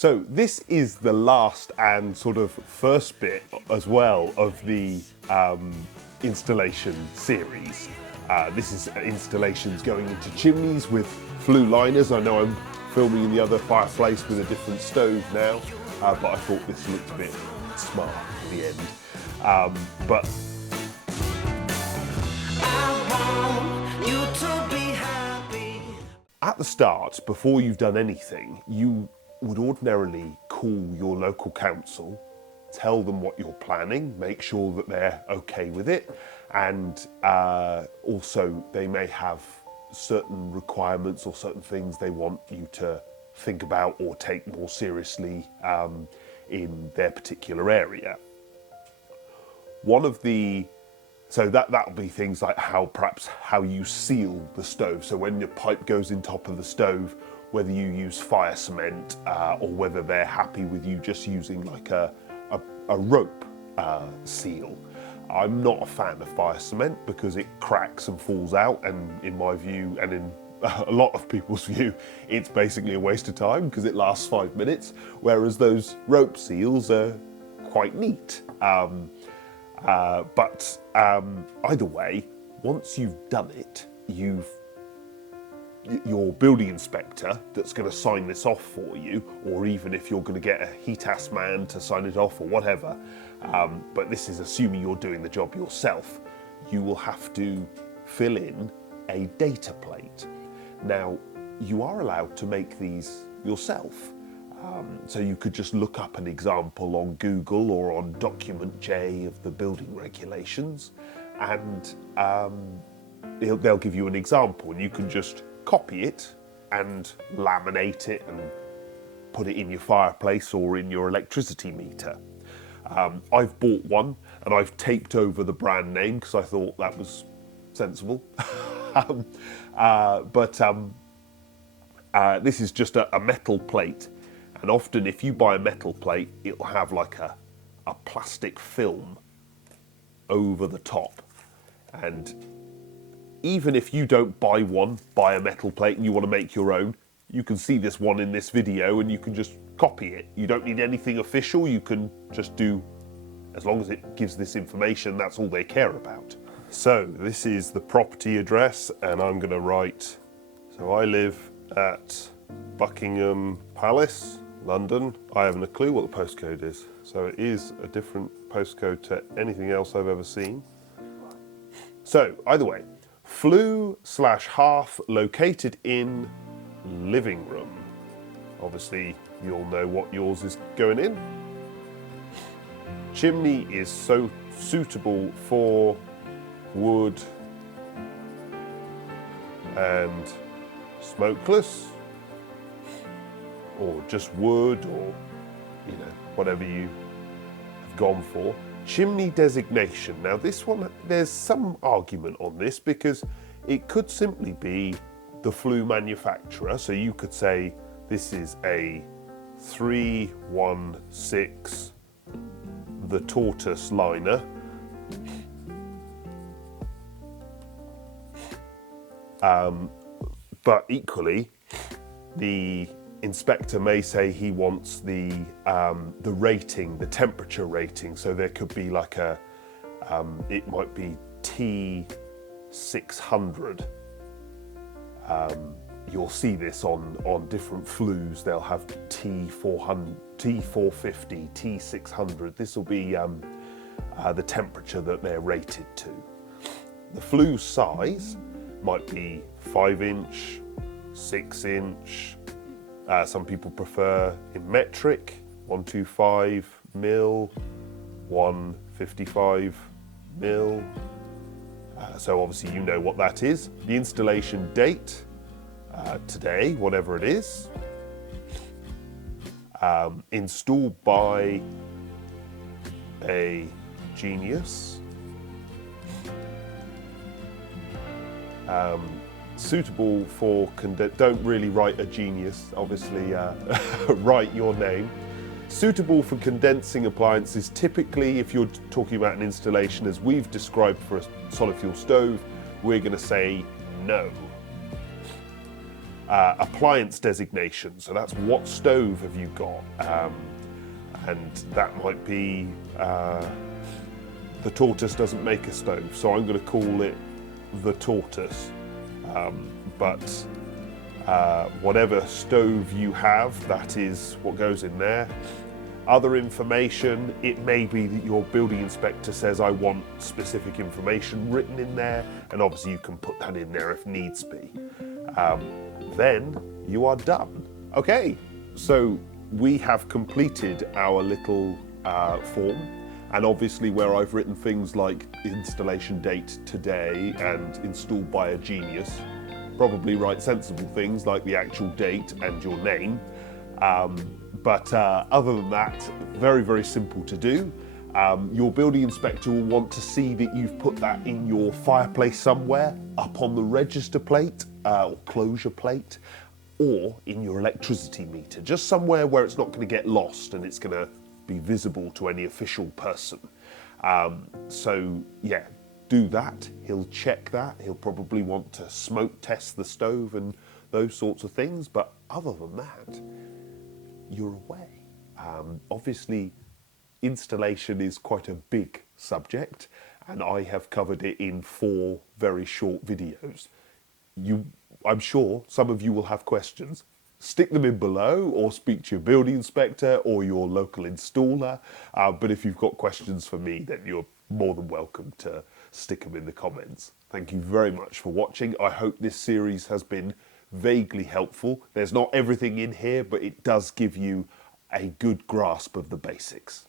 So this is the last and sort of first bit as well of the installation series. This is installations going into chimneys with flue liners. I know I'm filming in the other fireplace with a different stove now, but I thought this looked a bit smart at the end. But at the start, before you've done anything, you would ordinarily call your local council, tell them what you're planning, make sure that they're okay with it, and also they may have certain requirements or certain things they want you to think about or take more seriously in their particular area. So that'll be things like how you seal the stove. So when your pipe goes in top of the stove, whether you use fire cement or whether they're happy with you just using like a rope seal. I'm not a fan of fire cement because it cracks and falls out, and in my view and in a lot of people's view, it's basically a waste of time because it lasts 5 minutes, whereas those rope seals are quite neat. But either way, once you've done it, your building inspector that's going to sign this off for you, or even if you're going to get a HETAS man to sign it off or whatever, but this is assuming you're doing the job yourself, you will have to fill in a data plate. Now, you are allowed to make these yourself. So you could just look up an example on Google or on Document J of the building regulations, and they'll give you an example, and you can just copy it and laminate it and put it in your fireplace or in your electricity meter. I've bought one and I've taped over the brand name because I thought that was sensible. This is just a metal plate. And often if you buy a metal plate, it'll have like a plastic film over the top. And even if you don't buy a metal plate and you want to make your own, you can see this one in this video and you can just copy it. You don't need anything official, you can just do, as long as it gives this information, that's all they care about. So this is the property address, and I'm going to write, so I live at Buckingham Palace, London. I haven't a clue what the postcode is, so it is a different postcode to anything else I've ever seen. So either way, flue/hearth located in living room. Obviously you'll know what yours is going in. Chimney is so suitable for wood and smokeless, or just wood, or whatever you have gone for. Chimney designation. Now this one, there's some argument on this because it could simply be the flue manufacturer. So you could say this is a 316 the tortoise liner. But equally, the inspector may say he wants the rating, the temperature rating. So there could be like it might be T600. You'll see this on different flues. They'll have T400, T450, T600. This will be the temperature that they're rated to. The flue size might be 5-inch, 6-inch. Some people prefer in metric, 125 mil, 155 mil. So obviously you know what that is. The installation date, today, whatever it is. Installed by a genius. Suitable for, don't really write a genius, obviously write your name. Suitable for condensing appliances. Typically, if you're talking about an installation as we've described for a solid fuel stove, we're going to say no. appliance designation. So that's what stove have you got, and that might be the tortoise doesn't make a stove, so I'm going to call it the tortoise. But whatever stove you have, that is what goes in there. Other information, it may be that your building inspector says I want specific information written in there, and obviously you can put that in there if needs be. Then you are done. Okay, so we have completed our little form, and obviously where I've written things like installation date today and installed by a genius, probably write sensible things like the actual date and your name. But other than that, very, very simple to do. Your building inspector will want to see that you've put that in your fireplace somewhere, up on the register plate or closure plate, or in your electricity meter, just somewhere where it's not going to get lost and it's going to be visible to any official person. So yeah, do that. He'll check that. He'll probably want to smoke test the stove and those sorts of things. But other than that, you're away. Obviously, installation is quite a big subject, and I have covered it in 4 very short videos. I'm sure some of you will have questions. Stick them in below, or speak to your building inspector or your local installer. But if you've got questions for me, then you're more than welcome to stick them in the comments. Thank you very much for watching. I hope this series has been vaguely helpful. There's not everything in here, but it does give you a good grasp of the basics.